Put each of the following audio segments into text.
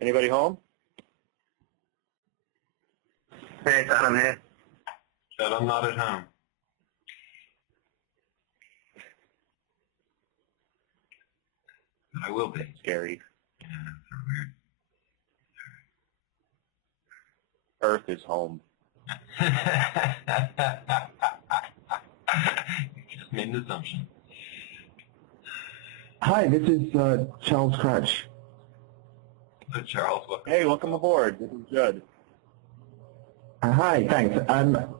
Anybody home? Hey, it's Adam here. Said I'm not at home. But I will be. Scary. Yeah, that's weird. Earth is home. You just made an assumption. Hi, this is Charles Cratch. Charles, welcome. Hey, welcome aboard. This is Judd. Hi, thanks.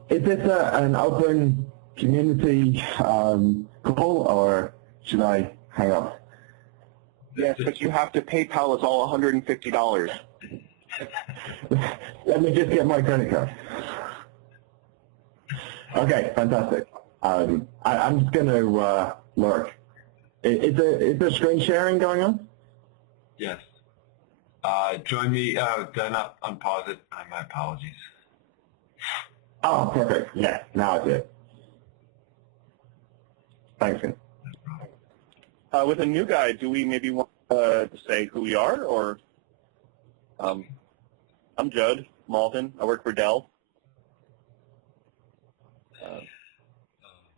Is this an open community call, or should I hang up? Yes, but you have to PayPal us all $150. Let me just get my credit card. Okay, fantastic. I'm just going to lurk. Is there screen sharing going on? Yes. Join me. Did I not unpause it? My apologies. Oh, perfect. Yeah, now I see it. Thanks, man. With a new guy, do we maybe want to say who we are, or? I'm Judd Malton. I work for Dell.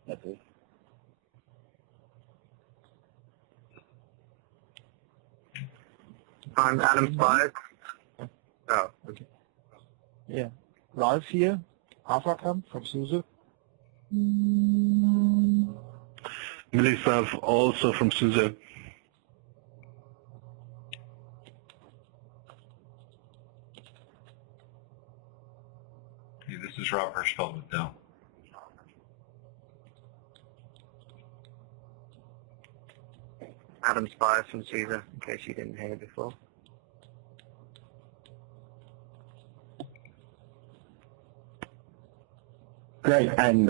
That's it. I'm Adam Spires. Oh, okay. Yeah. Ralph here, Afrakam from SUSE. Milisav, also from SUSE. Hey, this is Rob Hirschfeld with Dell. Adam Spires from Caesar, in case you didn't hear before. Great, and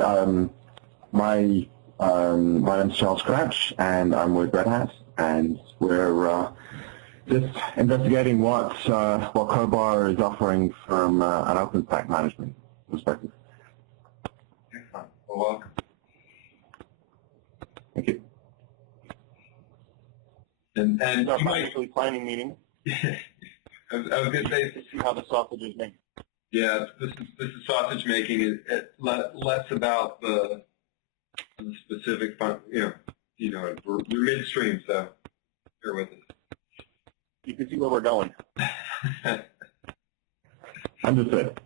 my name's Charles Cratch, and I'm with Red Hat, and we're just investigating what Crowbar is offering from an OpenStack management perspective. Excellent. Well, welcome. Thank you. And It's our you might, monthly planning meeting I was going to say, to see how the sausage is made. yeah, this is sausage making. Less about the specific fun. We're midstream, so bear with us. You can see where we're going. Understood.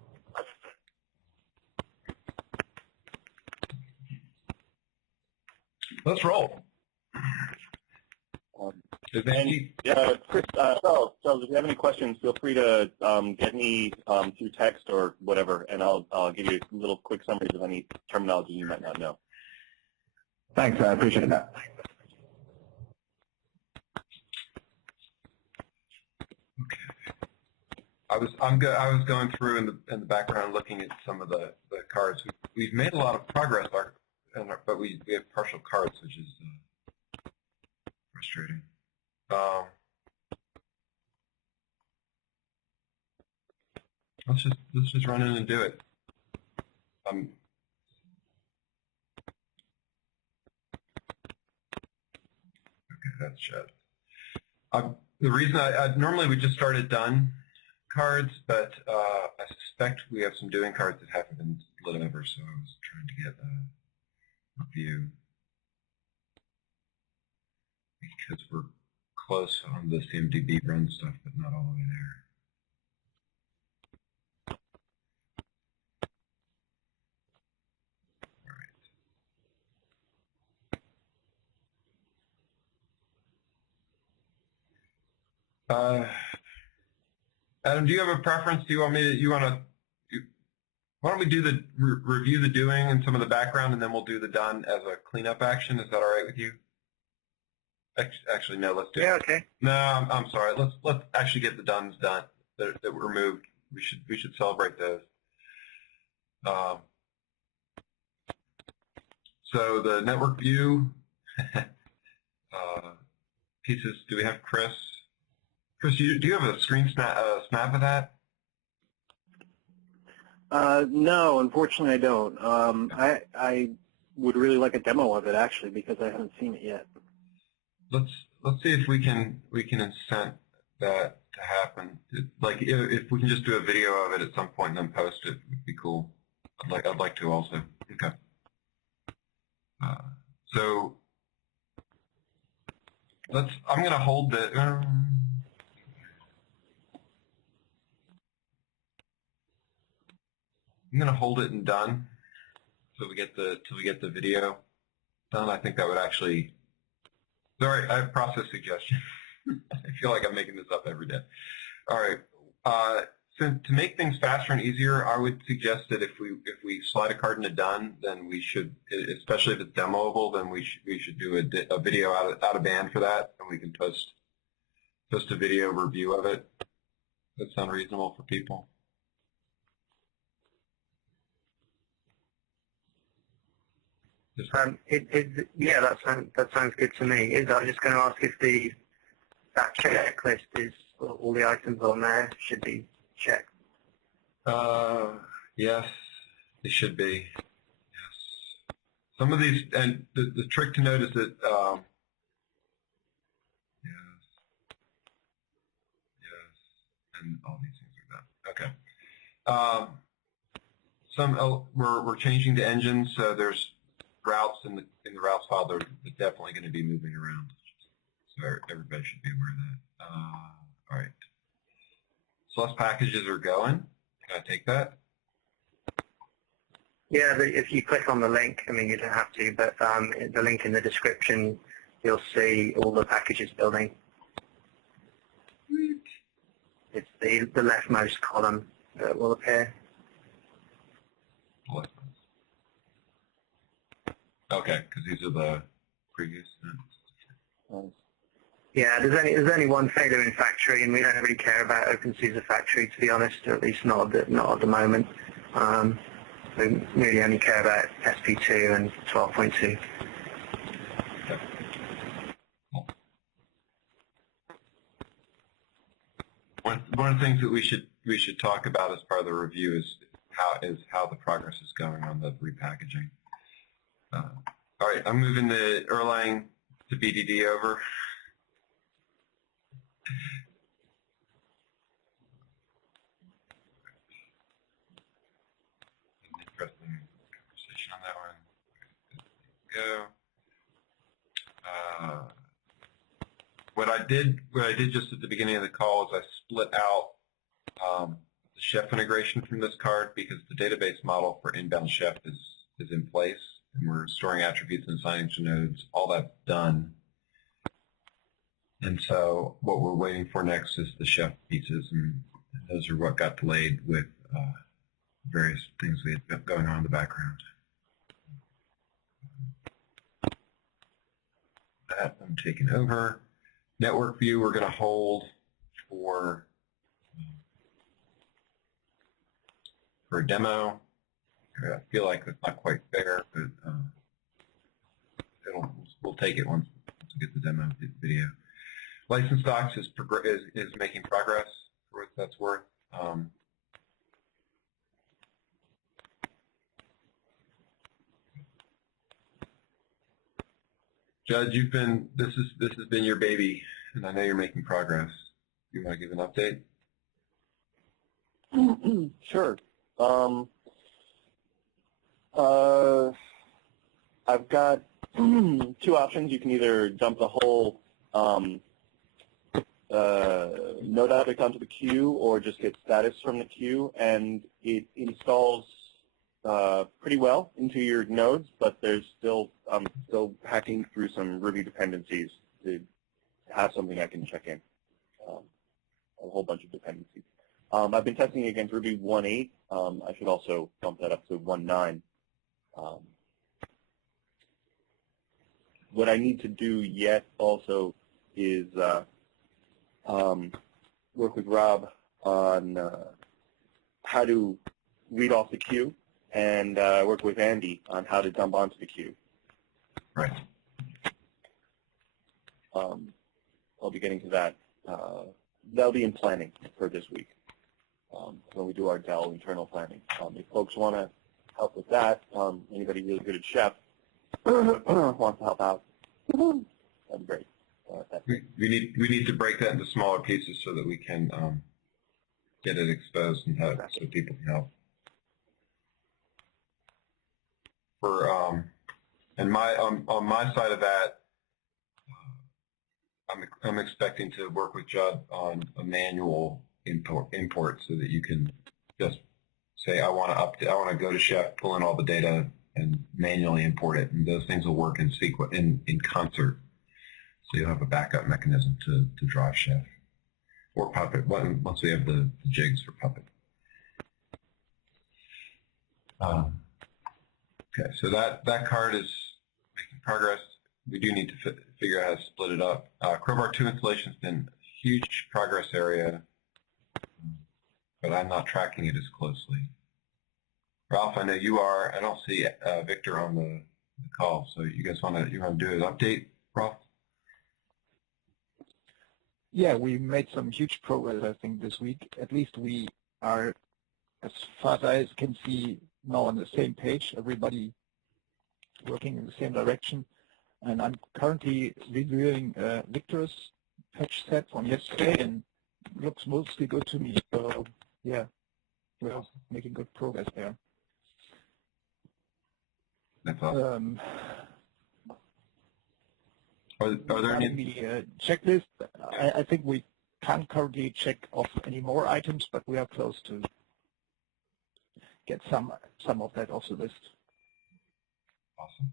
Let's roll. Chris, Charles, if you have any questions, feel free to get me through text or whatever, and I'll give you little quick summaries of any terminology you might not know. Thanks, I appreciate that. I was going through in the background looking at some of the cards. We've made a lot of progress, but we have partial cards, which is frustrating. Let's just run in and do it. Okay, that's shut. The reason normally we just started done cards, but I suspect we have some doing cards that haven't been split over, so I was trying to get a view because we're close on the CMDB run stuff, but not all the way there. Adam, do you have a preference? Do you want me to? Why don't we do the review the doing and some of the background, and then we'll do the done as a cleanup action? Is that all right with you? Actually, no. Let's do. Yeah. Okay. No, I'm sorry. Let's actually get the dones done that were removed. We should celebrate those. So the network view pieces. Do we have Chris? Chris, do you have a screen snap of that? No, unfortunately I don't. I would really like a demo of it actually because I haven't seen it yet. Let's see if we can incent that to happen. Like if we can just do a video of it at some point and then post it, would be cool. I'd like to also. Okay. So I'm going to hold the. I'm going to hold it and done till we get the video done. I think that would actually. Sorry, I have a process suggestion. I feel like I'm making this up every day. All right. So to make things faster and easier, I would suggest that if we slide a card into done, then we should, especially if it's demoable, then we should do a video out of band for that, and we can post a video review of it. Does that sound reasonable for people? Yeah, that sounds good to me. I was just going to ask if that checklist is all the items on there should be checked. Yes, they should be. Yes. Some of these, and the trick to note is that yes, and all these things are done. Okay. We're changing the engine, so there's routes in the routes file. They're definitely going to be moving around, so everybody should be aware of that. All right. Select packages are going. Can I take that? Yeah, if you click on the link, I mean, you don't have to, but the link in the description, you'll see all the packages building. It's the leftmost column that will appear. Okay, because these are the previous. Yeah, there's only one failure in factory, and we don't really care about OpenSUSE factory, to be honest, or at least not at the moment. We really only care about SP2 and 12.2. One of the things that we should talk about as part of the review is how the progress is going on the repackaging. All right, I'm moving the Erlang to BDD over. Interesting conversation on that one. Go. What I did just at the beginning of the call is I split out the chef integration from this card because the database model for inbound chef is in place, and we're storing attributes and assigning to nodes. All that's done. And so what we're waiting for next is the chef pieces, and those are what got delayed with various things we had going on in the background. That I'm taking over. Network view we're going to hold for a demo. I feel like it's not quite fair, but we'll take it once we get the demo video. License docs is making progress for what that's worth. Judge, this has been your baby, and I know you're making progress. You want to give an update? Sure. I've got two options. You can either dump the whole node object onto the queue, or just get status from the queue, and it installs pretty well into your nodes, but there's still hacking through some Ruby dependencies to have something I can check in. A whole bunch of dependencies. I've been testing against Ruby 1.8. I should also bump that up to 1.9. What I need to do yet also is work with Rob on how to read off the queue, and work with Andy on how to dump onto the queue. Right. I'll be getting to that. That'll be in planning for this week when we do our Dell internal planning. If folks want to help with that, anybody really good at Chef wants to help out, that'd be great. We need to break that into smaller pieces so that we can get it exposed and have so people can help. For and on my side of that, I'm expecting to work with Judd on a manual import so that you can just say I want to go to Chef, pull in all the data, and manually import it, and those things will work in concert. So you'll have a backup mechanism to drive Chef or Puppet once we have the jigs for Puppet. Okay, so that card is making progress. We do need to figure out how to split it up. Crowbar 2 installation has been a huge progress area, but I'm not tracking it as closely. Ralph, I know you are. I don't see Victor on the call, so you guys want to do an update, Ralph? Yeah, we made some huge progress, I think, this week. At least we are, as far as I can see, now on the same page. Everybody working in the same direction. And I'm currently reviewing Victor's patch set from yesterday, and it looks mostly good to me. So, yeah, we're making good progress there. That's awesome. Are there any checklist? I think we can't currently check off any more items, but we are close to get some of that off the list. Awesome.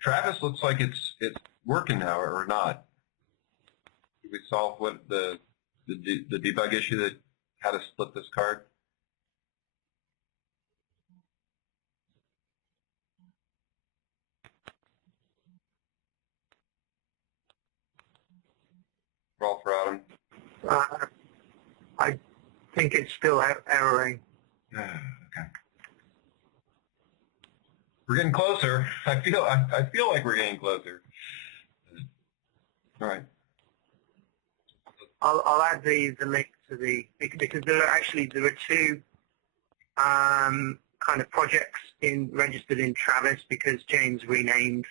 Travis looks like it's working now, or not. Did we solve what the debug issue that had to split this card? Ralph or Adam? I think it's still erroring. Okay. We're getting closer. I feel like we're getting closer. All right. I'll add the link to because there are two kind of projects registered in Travis because James renamed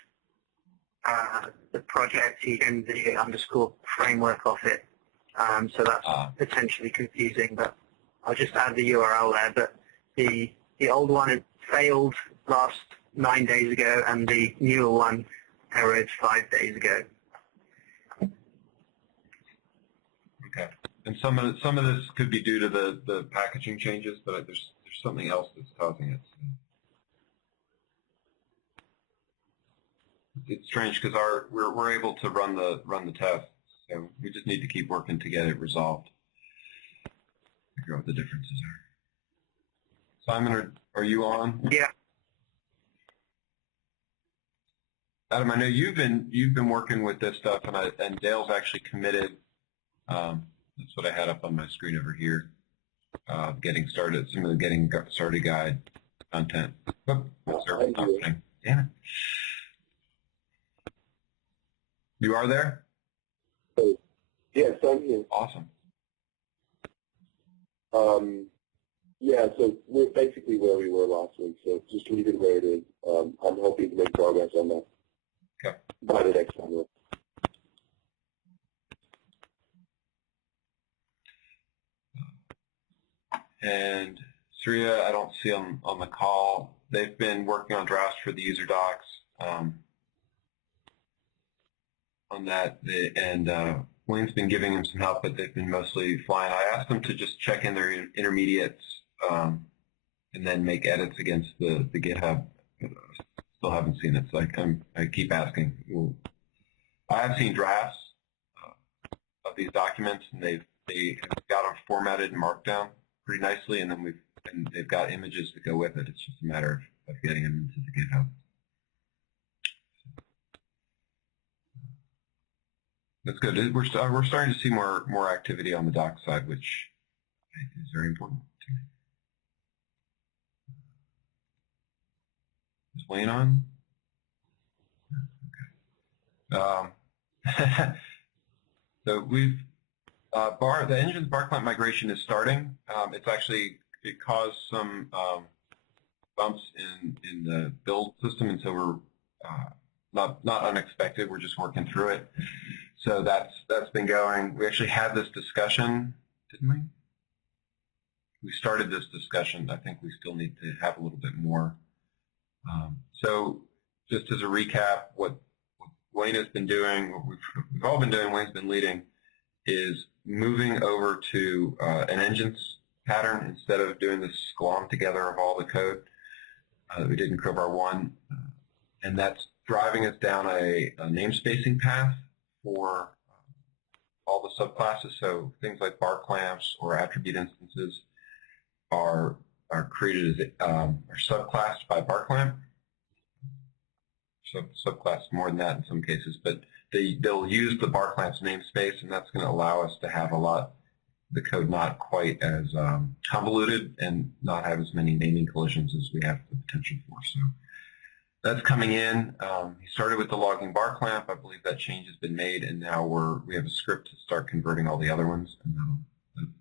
the project. He named the underscore framework of it. So that's potentially confusing, but I'll just add the URL there. But the old one had failed last 9 days ago, and the newer one errored 5 days ago. Okay. And some of this could be due to the packaging changes, but there's something else that's causing it. It's strange because we're able to run the tests, so we just need to keep working to get it resolved. Figure out what the differences are. Simon, are you on? Yeah. Adam, I know you've been working with this stuff, and Dale's actually committed. That's what I had up on my screen over here. Getting started, some of the getting started guide content. Oh, happening. Damn it. You are there? Yes, I'm here. Awesome. Yeah, so we're basically where we were last week, so just leave it where it is. I'm hoping to make progress on that. Okay. By the next time. And Surya, I don't see on the call. They've been working on drafts for the user docs on that, and Wayne's been giving them some help, but they've been mostly flying. I asked them to just check in their intermediates and then make edits against the GitHub. Still haven't seen it, so I keep asking. I have seen drafts of these documents, and they have got them formatted in Markdown pretty nicely, and then they've got images to go with it. It's just a matter of getting them into the GitHub. That's good. We're starting to see more activity on the doc side, which is very important to me. Is Wayne on? Okay. So we've the engine's bar clamp migration is starting. It caused some bumps in the build system, and so not unexpected. We're just working through it. So that's been going. We actually had this discussion, didn't we? We started this discussion. I think we still need to have a little bit more. So just as a recap, what Wayne has been doing, what we've all been doing, Wayne's been leading, is moving over to an engines pattern instead of doing this glom together of all the code that we did in Crowbar 1. And that's driving us down a namespacing path for all the subclasses. So things like bar clamps or attribute instances are created as are subclassed by bar clamp. Subclass more than that in some cases, but they'll use the bar clamp's namespace, and that's going to allow us to have the code not quite as convoluted and not have as many naming collisions as we have the potential for. So that's coming in. He started with the logging bar clamp. I believe that change has been made, and now we have a script to start converting all the other ones, and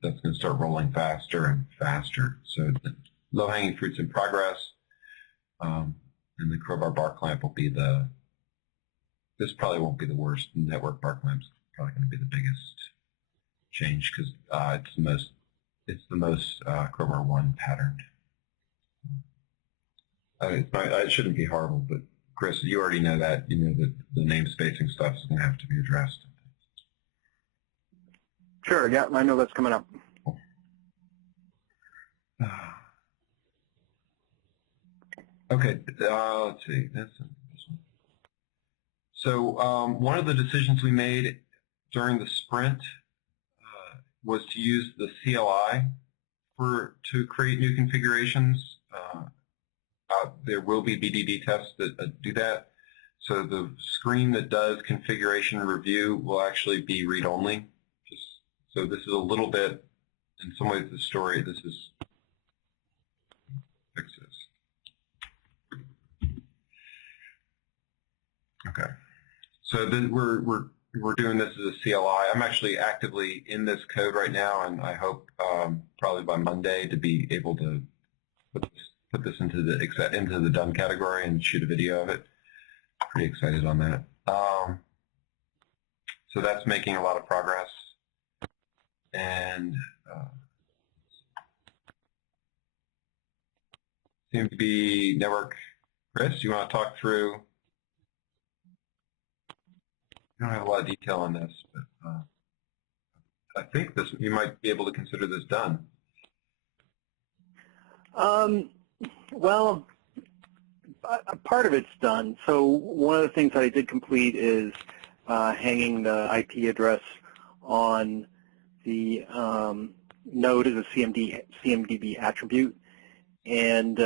that's going to start rolling faster and faster. So the low-hanging fruit's in progress. And the Crowbar bar clamp will be this probably won't be the worst. Network bar clamp's probably going to be the biggest change because it's the most Crowbar 1 patterned. It shouldn't be horrible, but Chris, you already know that. You know that the namespacing stuff is going to have to be addressed. Sure, yeah, I know that's coming up. Okay, let's see. This one. So one of the decisions we made during the sprint was to use the CLI to create new configurations. There will be BDD tests that do that. So the screen that does configuration review will actually be read-only. So this is a little bit, in some ways, the story. This is fix this. Okay, so then we're doing this as a CLI. I'm actually actively in this code right now, and I hope probably by Monday to be able to put this into the done category and shoot a video of it. Pretty excited on that. So that's making a lot of progress, and seems to be network. Chris, you want to talk through? I don't have a lot of detail on this, but I think you might be able to consider this done. Well, part of it's done. So one of the things that I did complete is hanging the IP address on the node as a CMDB attribute, and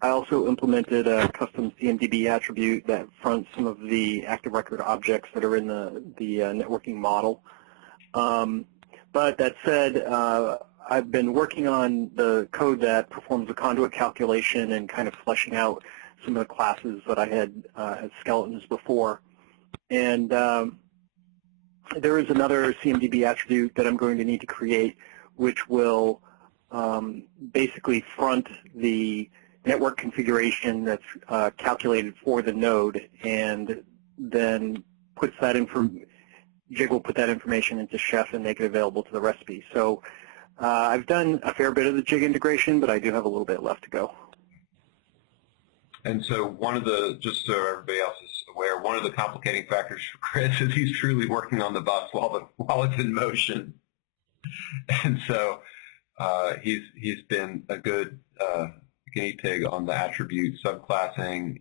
I also implemented a custom CMDB attribute that fronts some of the active record objects that are in the networking model. But that said, I've been working on the code that performs the conduit calculation and kind of fleshing out some of the classes that I had as skeletons before. And there is another CMDB attribute that I'm going to need to create, which will basically front the network configuration that's calculated for the node, and then puts that Jig will put that information into Chef and make it available to the recipe. So I've done a fair bit of the Jig integration, but I do have a little bit left to go. And so just so everybody else is aware, one of the complicating factors for Chris is he's truly working on the bus while it's in motion. And so he's been a good guinea pig on the attribute subclassing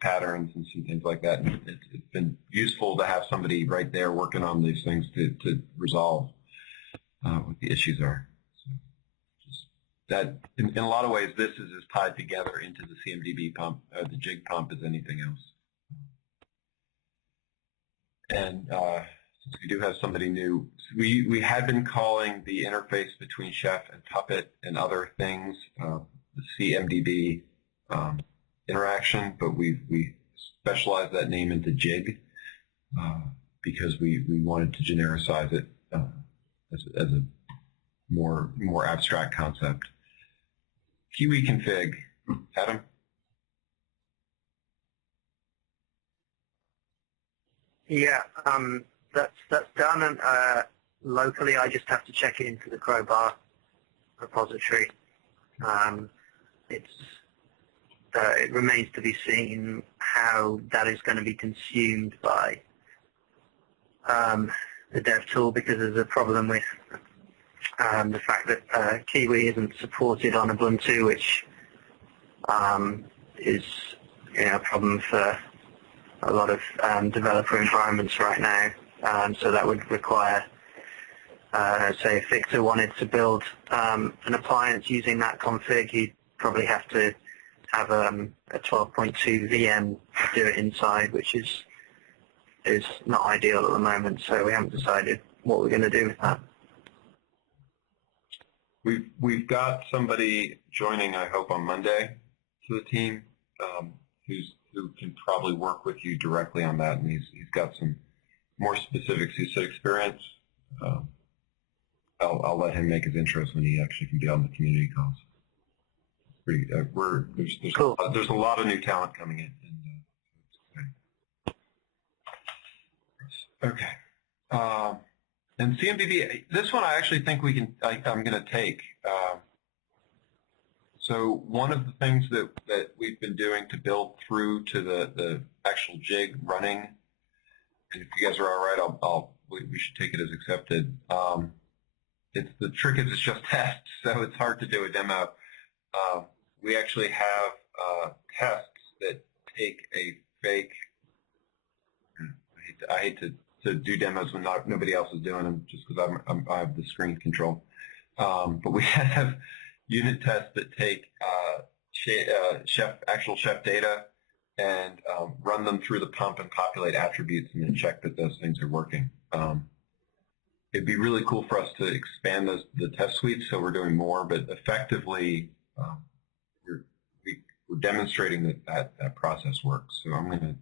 patterns and some things like that. And it's been useful to have somebody right there working on these things to resolve what the issues are. So just that, in a lot of ways, this is as tied together into the CMDB pump, the Jig pump, as anything else. And since we do have somebody new, we had been calling the interface between Chef and Puppet and other things the CMDB interaction, but we specialized that name into Jig because we wanted to genericize it as a more abstract concept. Kiwi config, Adam? Yeah, that's done, and locally I just have to check it into the Crowbar repository. It remains to be seen how that is going to be consumed by the dev tool, because there's a problem with the fact that Kiwi isn't supported on Ubuntu, which is a problem for a lot of developer environments right now. So that would require, say, if Victor wanted to build an appliance using that config, he'd probably have to have a 12.2 VM to do it inside, which is not ideal at the moment. So we haven't decided what we're going to do with that. We've got somebody joining, I hope, on Monday to the team who can probably work with you directly on that, and he's got some more specific CUSA experience. I'll let him make his intros when he actually can be on the community calls. Cool. There's a lot of new talent coming in. Okay. And CMDB, this one I actually think I'm going to take. So one of the things that we've been doing to build through to the actual jig running, and if you guys are all right, we should take it as accepted. The trick is it's just tests, so it's hard to do a demo. We actually have tests that take a fake. I hate to do demos when nobody else is doing them, just because I have the screen control. But we have unit tests that take actual chef data and run them through the pump and populate attributes and then check that those things are working. It'd be really cool for us to expand the test suite, so we're doing more, but effectively we're demonstrating that process works. So I'm going to,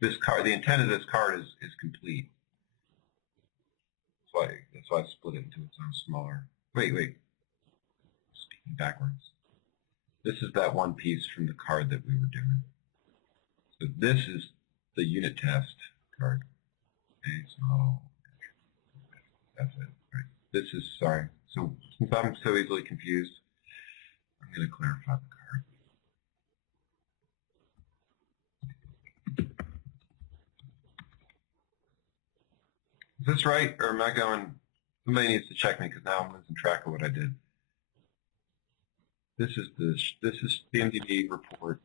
the intent of this card is complete. That's why I split it into its own smaller. Wait. Speaking backwards. This is that one piece from the card that we were doing. So this is the unit test card. Okay, so that's it. Right. This is, sorry. So since I'm so easily confused, I'm going to clarify the card. Is this right, or am I going? Somebody needs to check me because now I'm losing track of what I did. This is the MDB report.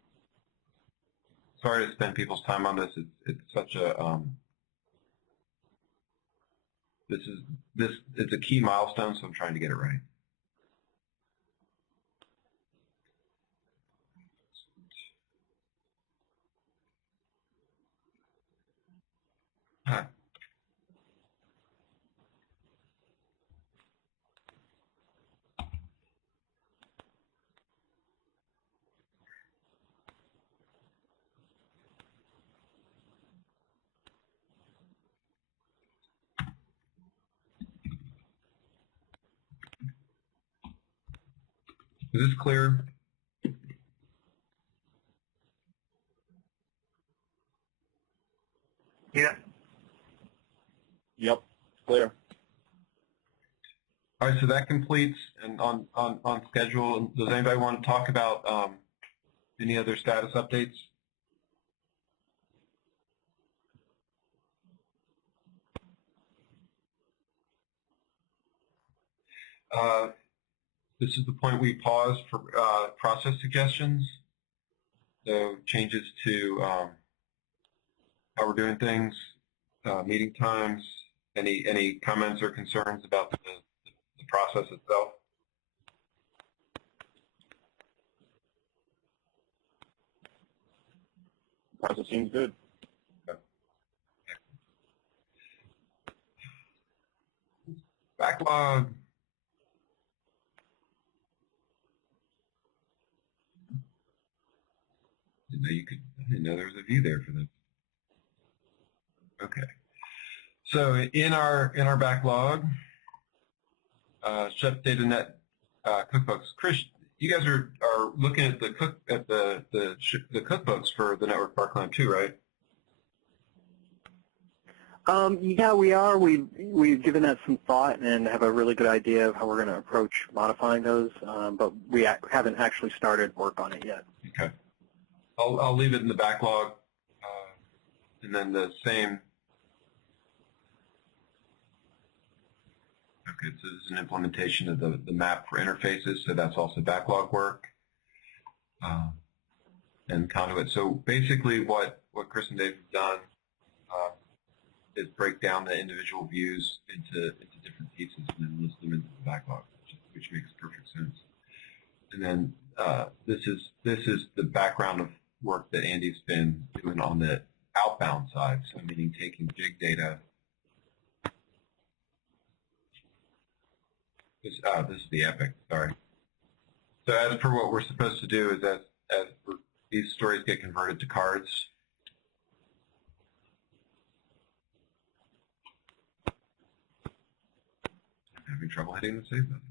Sorry to spend people's time on this. It's such a it's a key milestone, so I'm trying to get it right. Is this clear? Yeah. Yep, clear. All right, so that completes and on schedule. Does anybody want to talk about any other status updates? This is the point we pause for process suggestions. So changes to how we're doing things, meeting times, any comments or concerns about the process itself? Process seems good. Okay. Backlog. I didn't know there was a view there for this. Okay. So in our backlog, Chef DataNet cookbooks. Chris, you guys are looking at the cookbooks for the network Parkland too, right? Yeah, we are. We've given that some thought and have a really good idea of how we're going to approach modifying those, but we haven't actually started work on it yet. Okay. I'll leave it in the backlog, and then the same. Okay, so this is an implementation of the map for interfaces, so that's also backlog work. And conduit. So basically what Chris and Dave have done is break down the individual views into different pieces and then list them into the backlog, which makes perfect sense. And then this is the background of work that Andy's been doing on the outbound side, so meaning taking big data. This is the epic, sorry. So as per what we're supposed to do is as these stories get converted to cards, I'm having trouble hitting the save button.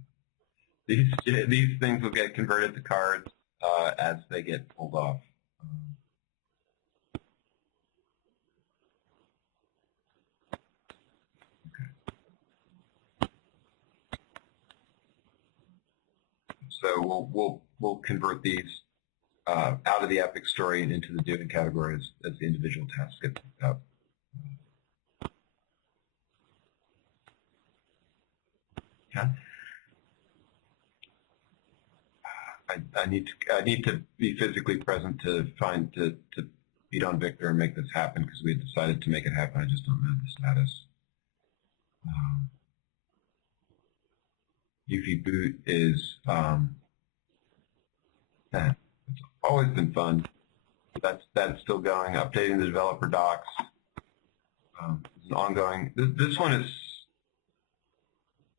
These things will get converted to cards as they get pulled off. Okay. So we'll convert these out of the epic story and into the doing categories as the individual tasks get picked up. Okay. I need to be physically present to beat on Victor and make this happen because we had decided to make it happen. I just don't know the status. UV boot is it's always been fun. That's still going. Updating the developer docs is an ongoing. This one is.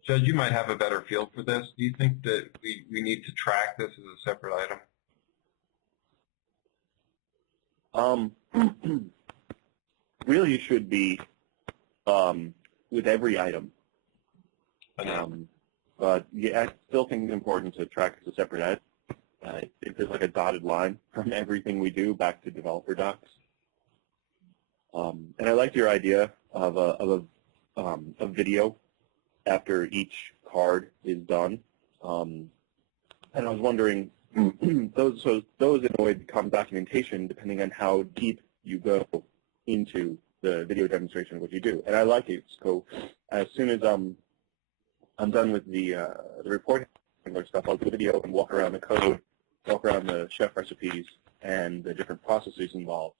Judge, you might have a better feel for this. Do you think that we need to track this as a separate item? Really, you should be with every item. But yeah, I still think it's important to track as a separate item. If there's like a dotted line from everything we do back to developer docs. And I liked your idea of a video after each card is done. And I was wondering, those in a way become documentation depending on how deep you go into the video demonstration of what you do. And I like it. So as soon as I'm done with the reporting stuff, I'll do a video and walk around the code, walk around the chef recipes and the different processes involved.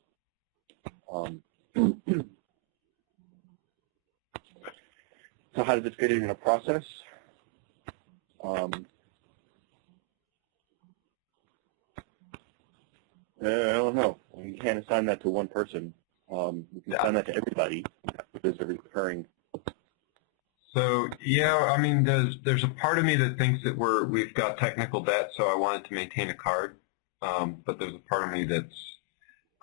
So how does it fit in a process? I don't know. You can't assign that to one person. You can assign that to everybody because they're recurring. So yeah, I mean, there's a part of me that thinks that we've got technical debt, so I wanted to maintain a card. But there's a part of me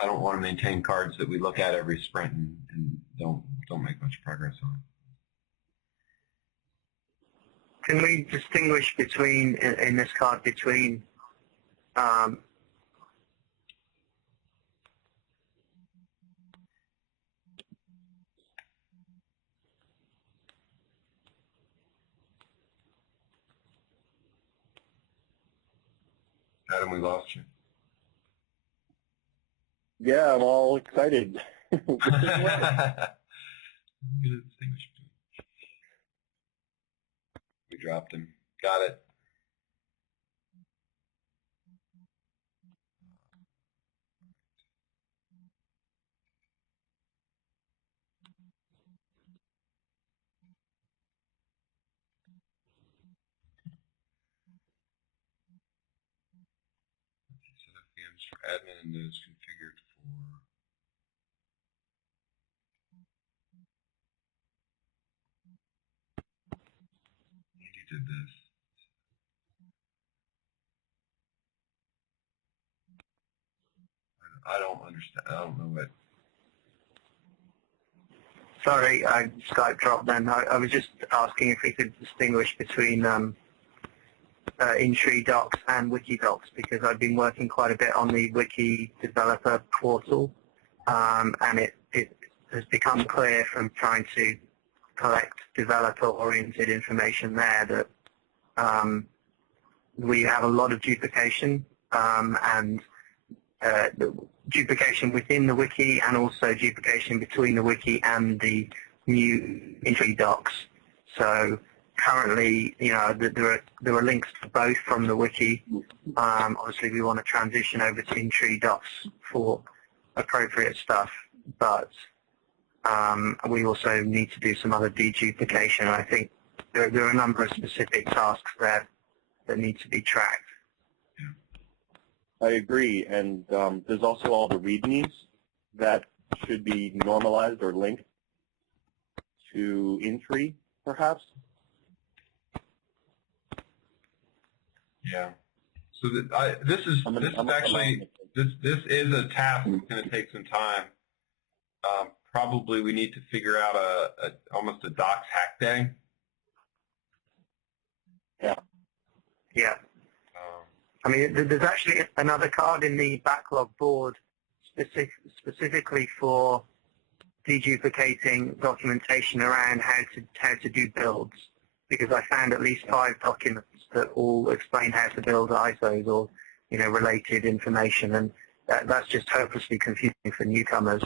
I don't want to maintain cards that we look at every sprint and don't make much progress on. Can we distinguish between, in this card, between Adam, we lost you. Yeah, I'm all excited. We dropped him. Got it. Set up VMs for admin and those configured for. Andy did this. I don't understand. I don't know what. Sorry, Skype dropped then. I was just asking if we could distinguish between in-tree docs and wiki docs because I've been working quite a bit on the wiki developer portal, and has become clear from trying to collect developer-oriented information there that we have a lot of duplication and duplication within the wiki and also duplication between the wiki and the new entry docs. So currently, there are links to both from the wiki. Obviously, we want to transition over to in-tree docs for appropriate stuff, but we also need to do some other deduplication. I think there are a number of specific tasks there that need to be tracked. I agree, and there's also all the readmes that should be normalized or linked to in-tree, perhaps. Yeah. So this is a task that's going to take some time. Probably we need to figure out almost a docs hack day. Yeah. Yeah. I mean, there's actually another card in the backlog board specifically for deduplicating documentation around how to do builds, because I found at least 5 documents that all explain how to build ISOs or related information, and that's just hopelessly confusing for newcomers.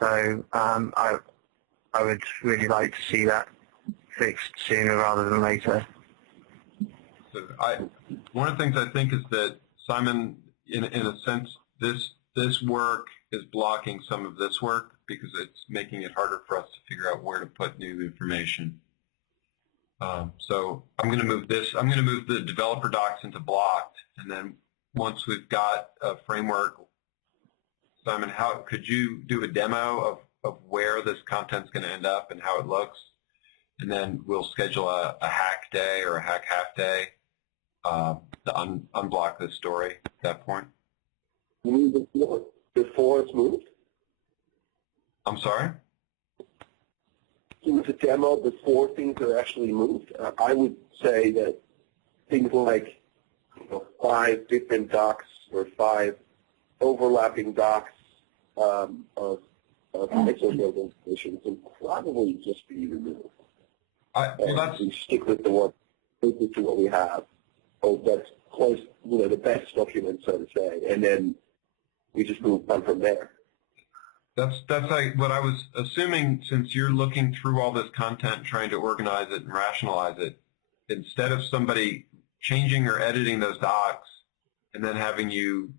So I would really like to see that fixed sooner rather than later. So one of the things I think is that Simon, in a sense, this work is blocking some of this work because it's making it harder for us to figure out where to put new information. So I'm going to move this. I'm going to move the developer docs into blocked, and then once we've got a framework, Simon, how could you do a demo of where this content's going to end up and how it looks, and then we'll schedule a hack day or a hack half day to unblock this story at that point. You mean before it's moved? I'm sorry? Do a demo before things are actually moved? I would say that things like 5 different docs or 5 overlapping docs of ISO build information can probably just be removed. We stick with the one, to what we have. Oh, that's close, the best document, so to say, and then we just move on from there. That's like what I was assuming. Since you're looking through all this content, trying to organize it and rationalize it, instead of somebody changing or editing those docs and then having you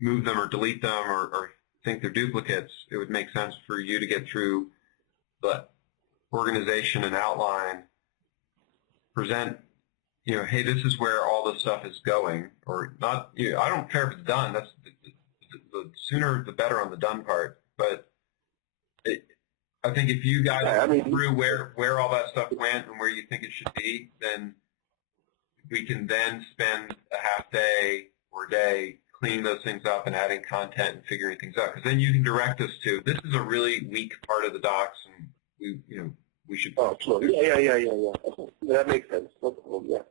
move them or delete them or think they're duplicates, it would make sense for you to get through the organization and outline, present, hey, this is where all this stuff is going, or not. I don't care if it's done. That's the sooner the better on the done part. But I think if you guys through where all that stuff went and where you think it should be, then we can then spend a half day or day cleaning those things up and adding content and figuring things out. Because then you can direct us to, this is a really weak part of the docs, and we should. Oh, sure. Yeah. That makes sense. No problem. Yeah.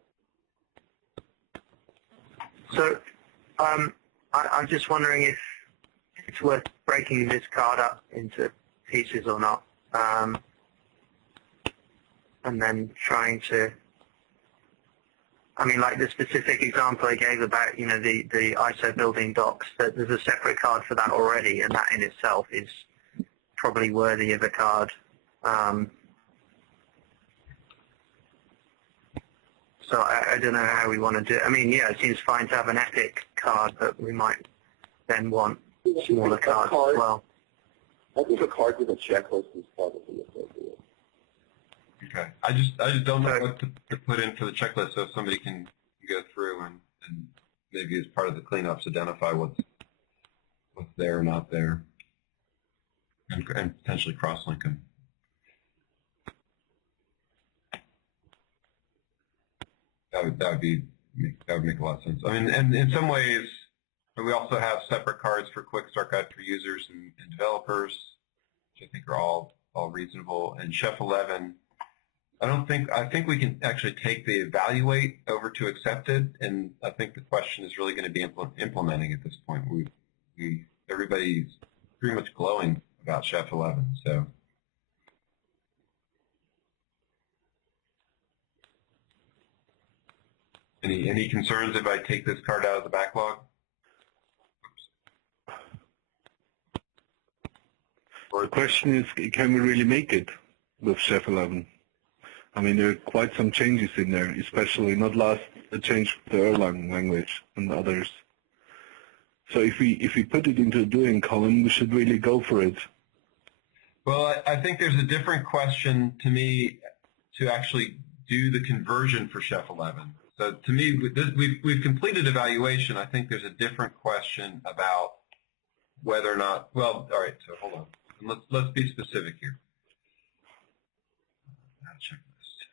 So I'm just wondering if it's worth breaking this card up into pieces or not, and then trying to, like the specific example I gave about, the ISO building docs, that there's a separate card for that already, and that in itself is probably worthy of a card. So I don't know how we want to do it. It seems fine to have an epic card, but we might then want smaller cards as well. I think a card with a checklist is probably appropriate. Okay. I just don't know what to put in for the checklist, so somebody can go through and maybe as part of the cleanups identify what's there or not there, and potentially cross-link them. That would make a lot of sense. And in some ways, we also have separate cards for Quick Start Guide for users and developers, which I think are all reasonable. And Chef 11, I think we can actually take the evaluate over to accepted, and I think the question is really going to be implementing at this point. Everybody's pretty much glowing about Chef 11. So. Any concerns if I take this card out of the backlog? The question is, can we really make it with Chef 11? I mean, there are quite some changes in there, especially not last the change the Erlang language and others. So if we put it into a doing column, we should really go for it. Well, I think there's a different question to me to actually do the conversion for Chef 11. So to me, we've completed evaluation. I think there's a different question about whether or not. Well, all right. So hold on. Let's be specific here. Checklist.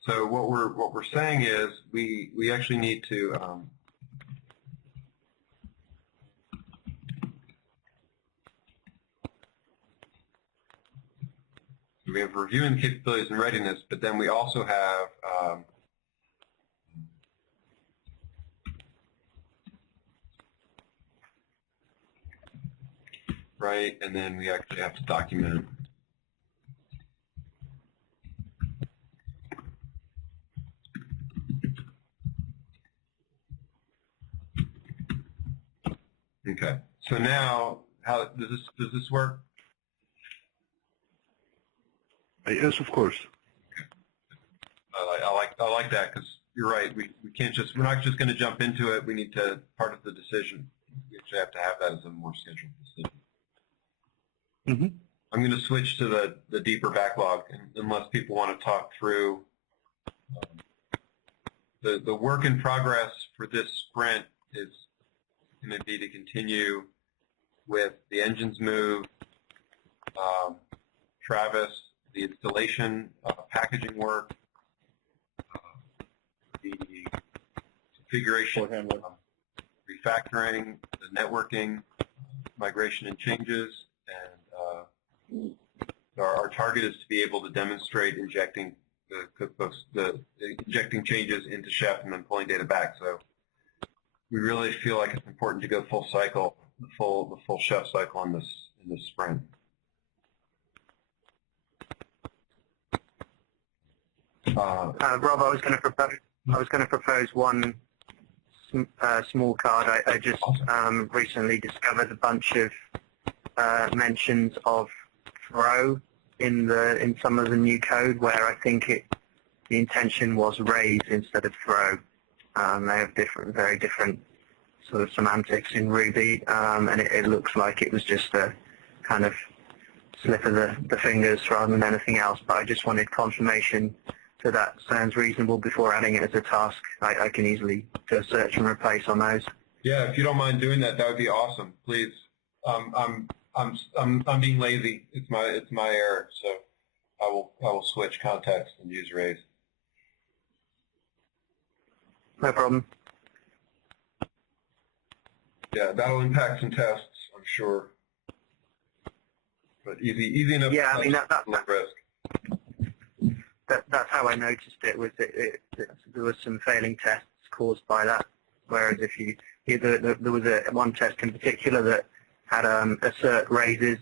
So what we're saying is we actually need to. We have reviewing the capabilities and readiness, but then we also have right, and then we actually have to document. Okay, so now how does this work? Yes, of course. I like that because you're right. We're not just going to jump into it. We need to part of the decision. We actually have to have that as a more scheduled decision. Mm-hmm. I'm going to switch to the deeper backlog, unless people want to talk through the work in progress for this sprint is going to be to continue with the engines move, Travis, the installation, packaging work, the configuration, refactoring, the networking, migration and changes, and our target is to be able to demonstrate injecting the cookbooks, injecting changes into Chef and then pulling data back. So we really feel like it's important to go full cycle, the full Chef cycle in this sprint. Rob, I was going to propose one small card. I just recently discovered a bunch of mentions of throw in some of the new code where I think the intention was raise instead of throw. They have very different sort of semantics in Ruby, and it looks like it was just a kind of slip of the fingers rather than anything else. But I just wanted confirmation that sounds reasonable before adding it as a task. I can easily do a search and replace on those. Yeah, if you don't mind doing that, that would be awesome. Please. I'm being lazy. It's my error. So I will switch context and use raise. No problem. Yeah, that'll impact some tests, I'm sure. But easy enough. Yeah, I mean low risk. That's how I noticed it. Was there was some failing tests caused by that. Whereas there was one test in particular that had assert raises,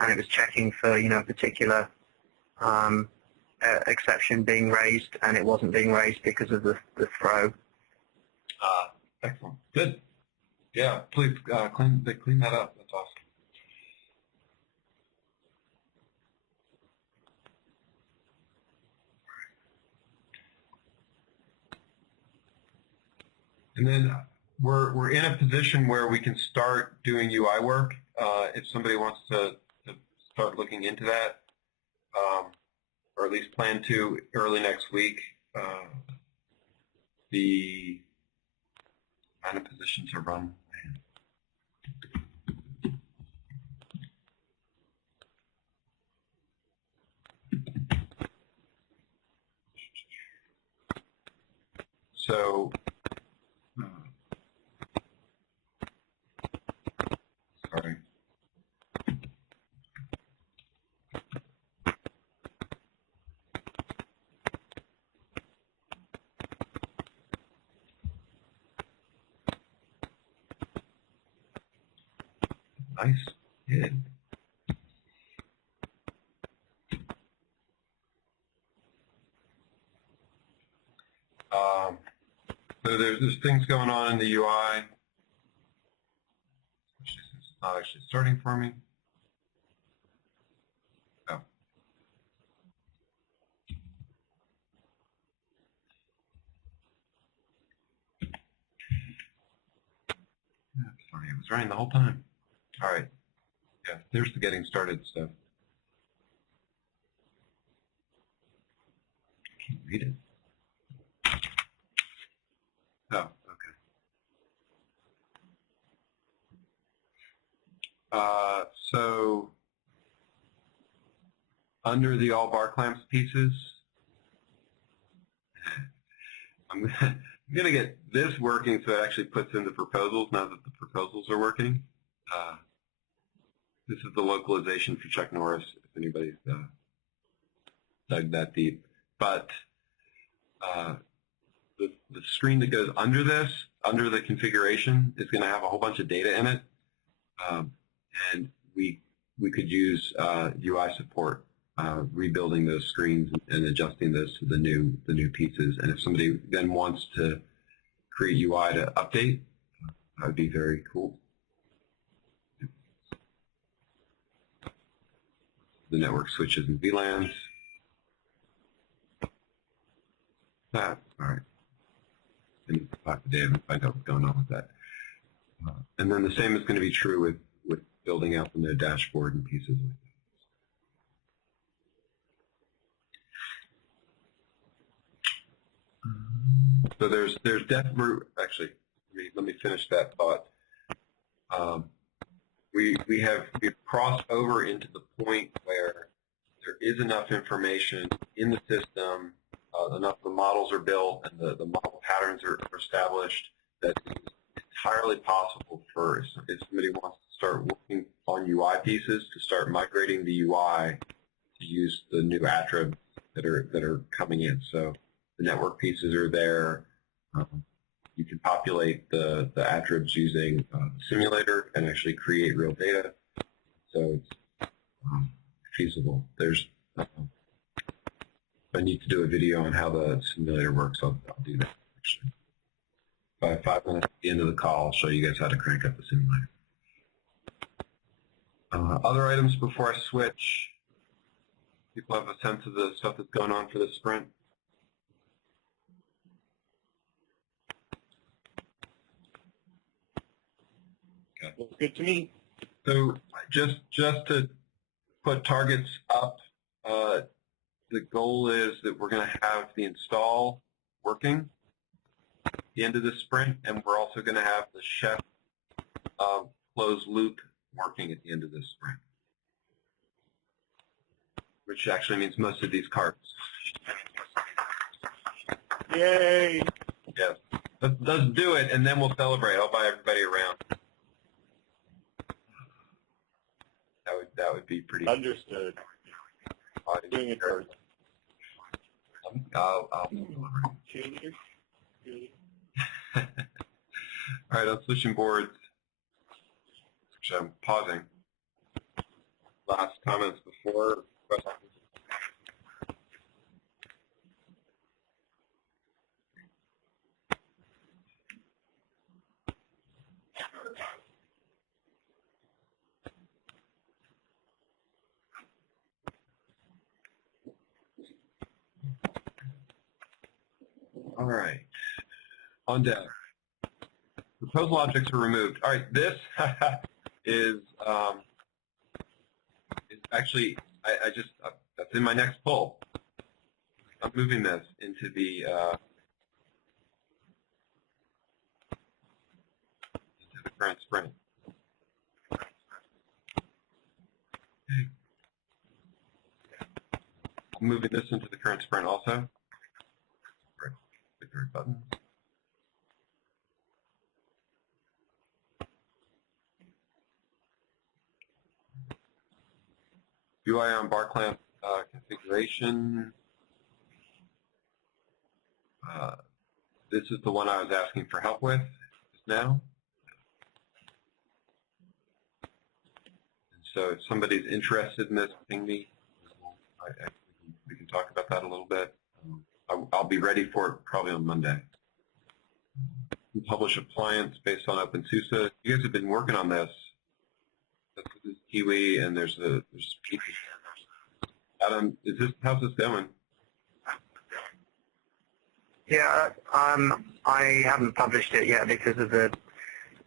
and it was checking for a particular exception being raised, and it wasn't being raised because of the throw. Excellent. Good. Yeah, please clean that up. That's awesome. And then we're in a position where we can start doing UI work. If somebody wants to start looking into that, or at least plan to early next week, the kind of position to run. So, sorry. Nice kid. So there's things going on in the UI. It's not actually starting for me. Oh. Sorry, it was running the whole time. All right. Yeah, there's the getting started stuff. I can't read it. Oh, okay. So under the all bar clamps pieces, I'm gonna get this working so it actually puts in the proposals now that the proposals are working. This is the localization for Chuck Norris, if anybody's dug that deep. But the screen that goes under this, under the configuration, is going to have a whole bunch of data in it, and we could use UI support, rebuilding those screens and adjusting those to the new pieces. And if somebody then wants to create UI to update, that would be very cool. The network switches and VLANs. That, all right. I need to talk to Dave and find out what's going on with that. And then the same is going to be true with building out the node dashboard and pieces like that. So there's definitely, actually, let me finish that thought. We've crossed over into the point where there is enough information in the system, enough of the models are built and the model patterns are established that it's entirely possible for if somebody wants to start working on UI pieces to start migrating the UI to use the new attributes that are coming in. So the network pieces are there. You can populate the attributes using the simulator and actually create real data. So it's feasible. There's if I need to do a video on how the simulator works, I'll do that actually. By 5 minutes at the end of the call, I'll show you guys how to crank up the simulator. Other items before I switch. People have a sense of the stuff that's going on for this sprint? Okay. Looks good to me. So just to put targets up, the goal is that we're going to have the install working at the end of the sprint, and we're also going to have the chef closed loop working at the end of this sprint, which actually means most of these carts. Yay! Yes. Let's do it, and then we'll celebrate. I'll buy everybody around. That would be pretty. Understood. Doing it first. I'll Cheerleader? All right, I'm switching boards. Actually, I'm pausing. Last comments before questions. All right, on deck. Proposal objects are removed. All right, this is actually, that's in my next pull. I'm moving this into the current sprint. Okay. I'm moving this into the current sprint also. Right, click the right button. UI on bar clamp configuration. This is the one I was asking for help with just now. So if somebody's interested in this, ping me. We can talk about that a little bit. I'll be ready for it probably on Monday. We publish appliance based on OpenSUSE. You guys have been working on this. This is Kiwi, and there's Adam. How's this going? Yeah, I haven't published it yet because of the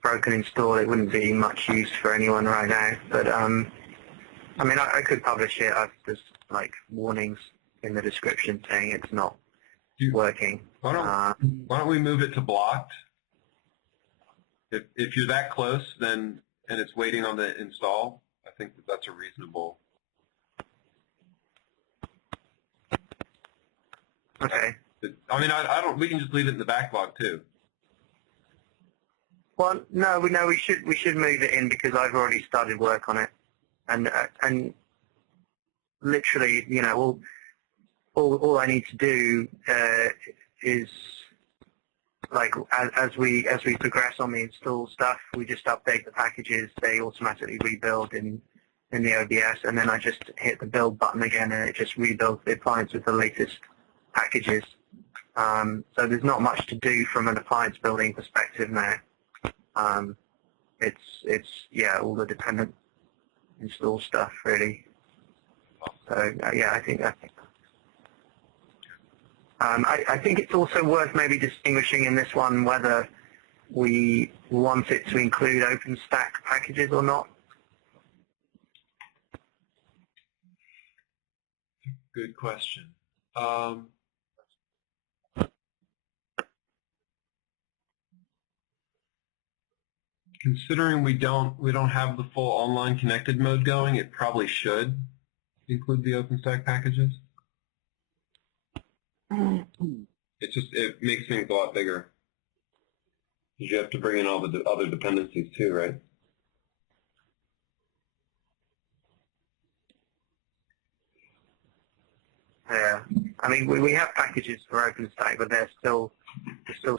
broken install. It wouldn't be much use for anyone right now. But I mean, I could publish it. There's like warnings in the description saying it's not working. Why don't we move it to blocked? If you're that close, then and it's waiting on the install, I think that's a reasonable. Okay. I mean, I don't. We can just leave it in the backlog too. Well, no, we should move it in because I've already started work on it, and literally, you know, all I need to do is like as we progress on the install stuff, we just update the packages. They automatically rebuild in the OBS, and then I just hit the build button again, and it just rebuilds the appliance with the latest packages. So there's not much to do from an appliance building perspective now. It's yeah, all the dependent install stuff really. So yeah, I think I think it's also worth maybe distinguishing in this one whether we want it to include OpenStack packages or not. Good question. Considering we don't have the full online connected mode going, it probably should include the OpenStack packages. It makes things a lot bigger. You have to bring in all the other dependencies too, right? Yeah, I mean we have packages for OpenStack, but there's still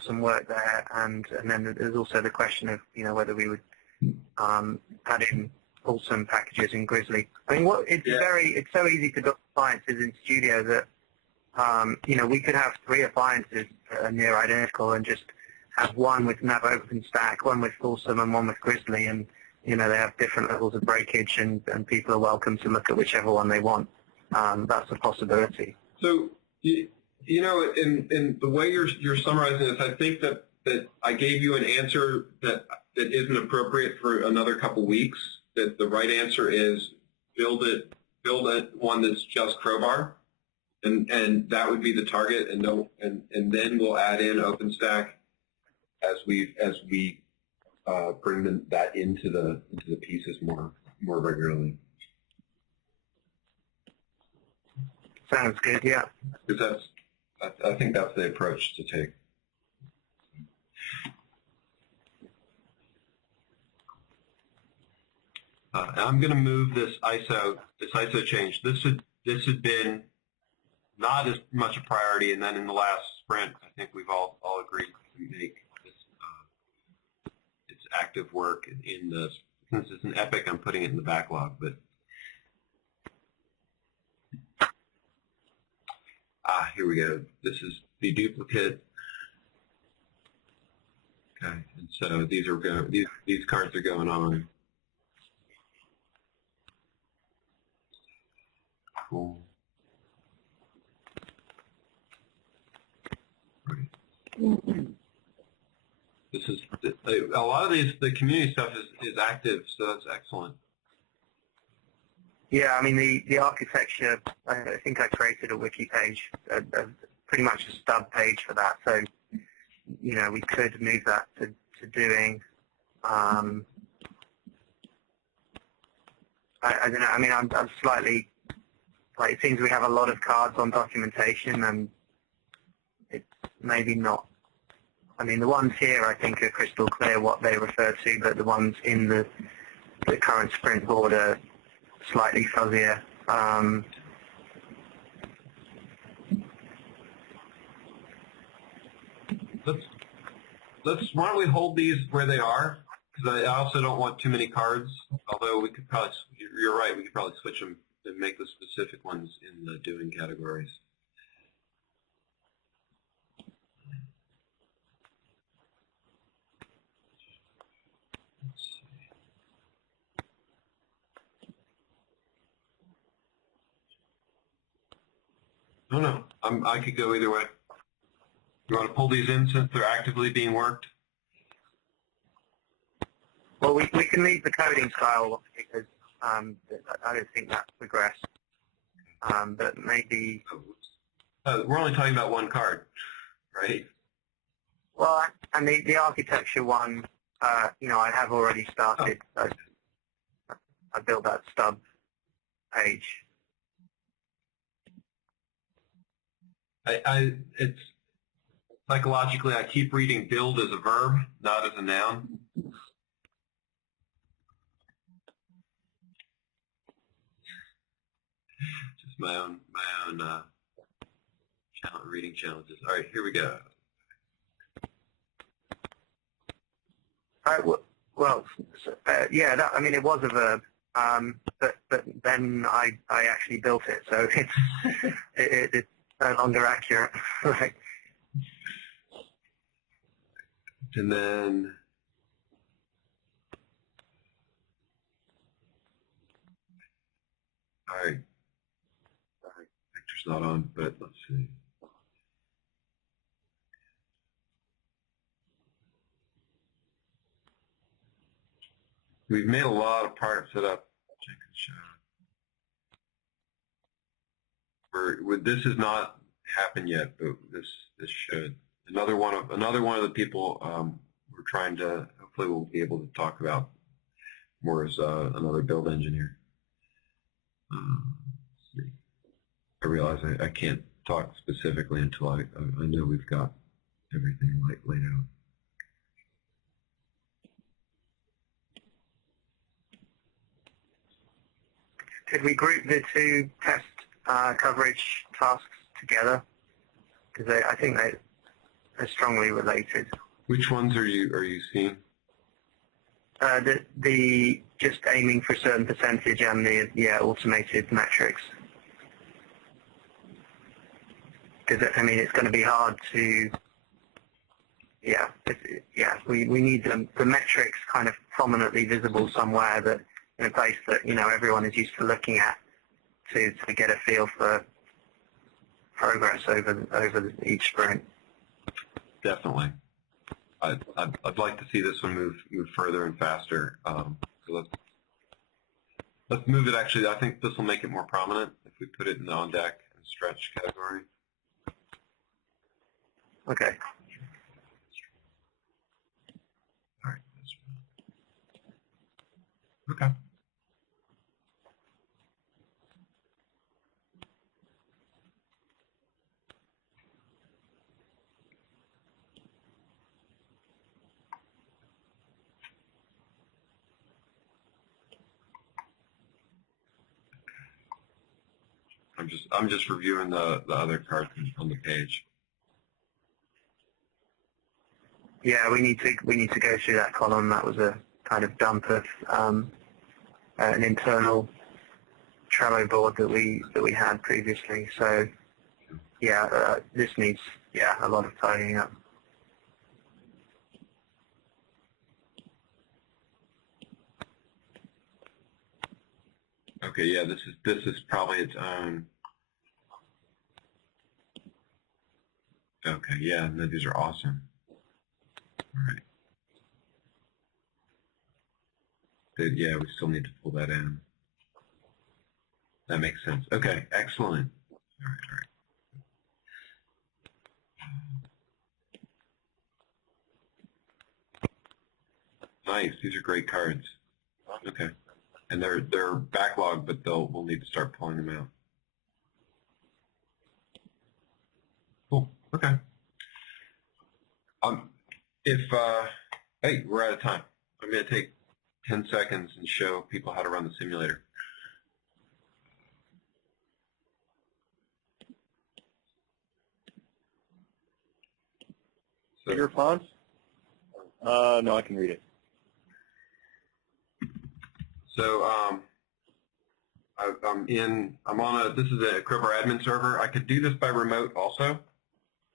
some work there, and then there's also the question of whether we would add in awesome packages in Grizzly. I mean, it's so easy to build appliances in Studio that we could have 3 appliances that are near identical and just have one with Nav OpenStack, one with Awesome, and one with Grizzly, and they have different levels of breakage, and people are welcome to look at whichever one they want. That's a possibility. So, in the way you're summarizing this, I think that I gave you an answer that isn't appropriate for another couple weeks. That the right answer is build one that's just Crowbar, and that would be the target, and then we'll add in OpenStack as we bring that into the pieces more regularly. Sounds good, yeah. Because I think that's the approach to take. I'm going to move this ISO change. This had been not as much a priority, and then in the last sprint, I think we've all agreed to make this its active work in the. Since it's an epic, I'm putting it in the backlog, but. Here we go. This is the duplicate. Okay, and so these cards are going on. Cool. This is a lot of the community stuff is active, so that's excellent. Yeah, I mean the architecture. I think I created a wiki page, pretty much a stub page for that. So we could move that to doing. I don't know. I mean, I'm slightly like it seems we have a lot of cards on documentation, and it's maybe not. I mean, the ones here I think are crystal clear what they refer to, but the ones in the current sprint board are slightly fuzzier. Why don't we hold these where they are? Because I also don't want too many cards. Although we could probably you're right. We could probably switch them and make the specific ones in the doing categories. I don't know. I could go either way. You want to pull these in since they're actively being worked? Well, we can leave the coding style because I don't think that's progressed. But maybe. We're only talking about one card, right? Well, and the architecture one, you know, I have already started. So I built that stub page. It's psychologically, I keep reading build as a verb, not as a noun. Just my own reading challenges. All right, here we go. Well, yeah, that, I mean, it was a verb, but then I actually built it, so it's no longer accurate. Right. And then all right. Picture's not on, but let's see. We've made a lot of parts set up. Check and show. This has not happened yet, but this should. Another one of the people we're trying to, hopefully we'll be able to talk about more as another build engineer. Let's see. I realize I can't talk specifically until I know we've got everything laid out. Could we group the two test coverage tasks together? Because I think they're strongly related. Which ones are you seeing? The just aiming for a certain percentage and the automated metrics. Because I mean, it's going to be hard to. We need the metrics kind of prominently visible somewhere, that in a place that everyone is used to looking at to get a feel for progress over each sprint. Definitely. I'd like to see this one move further and faster. So let's move it. Actually, I think this will make it more prominent if we put it in the on deck and stretch category. Okay. All right. Okay. I'm just reviewing the other cards on the page. Yeah, we need to go through that column. That was a kind of dump of an internal Trello board that we had previously. So yeah, this needs a lot of tidying up. Okay, yeah, this is probably its own. Okay, yeah, no, these are awesome. All right. Yeah, we still need to pull that in. That makes sense. Okay, excellent. All right. Nice. These are great cards. Okay. And they're backlogged, but we'll need to start pulling them out. Cool. Okay. Hey, we're out of time. I'm going to take 10 seconds and show people how to run the simulator. So, Your fonts? No, I can read it. So This is a Crowbar admin server. I could do this by remote also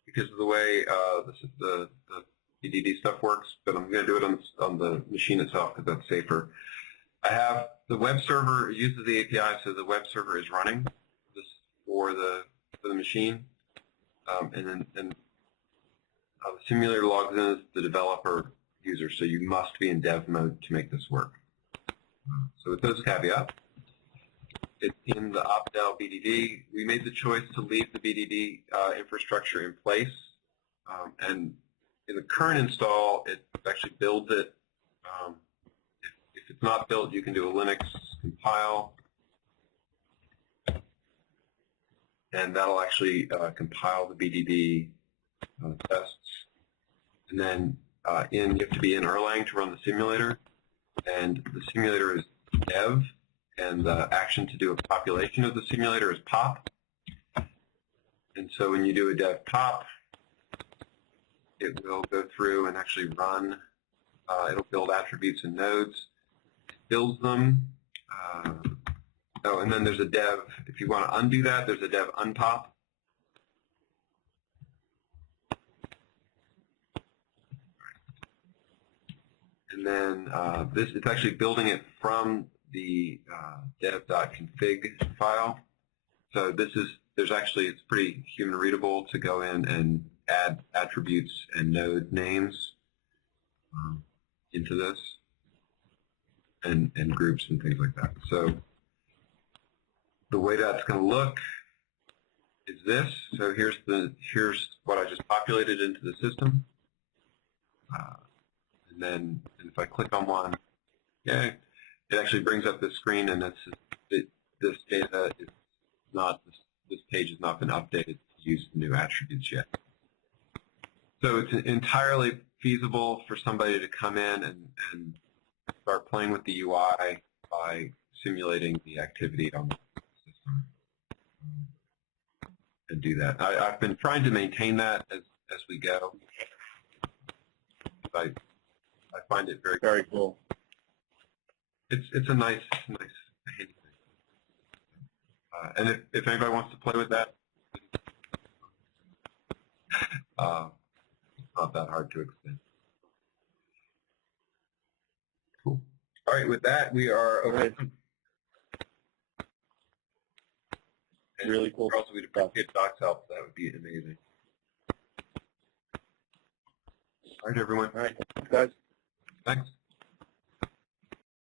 because of the way the BDD stuff works, but I'm going to do it on the machine itself because that's safer. I have the web server uses the API, so the web server is running this for the machine, and the simulator logs in as the developer user, so you must be in dev mode to make this work. So with those caveats, it's in the Opdel BDD. We made the choice to leave the BDD infrastructure in place, and in the current install, it actually builds it. If it's not built, you can do a Linux compile, and that'll actually compile the BDD tests. And then you have to be in Erlang to run the simulator, and the simulator is dev, and the action to do a population of the simulator is pop. And so when you do a dev pop, it will go through and actually run. It'll build attributes and nodes, builds them. Oh, and then there's a dev. If you want to undo that, there's a dev unpop. And then it's actually building it from the dev.config file. So it's pretty human readable to go in and add attributes and node names into this, and groups and things like that. So the way that's going to look is this. So here's what I just populated into the system. And then if I click on one, yeah, it actually brings up this screen, and this data is not, this page has not been updated to use the new attributes yet. So it's entirely feasible for somebody to come in and start playing with the UI by simulating the activity on the system and do that. I've been trying to maintain that as we go. I find it very cool. It's a nice handy thing. And if anybody wants to play with that, it's not that hard to extend. Cool. All right, with that, we are over. And really cool. Also, we'd appreciate Doc's help. That would be amazing. All right, everyone. All right, guys. Thanks.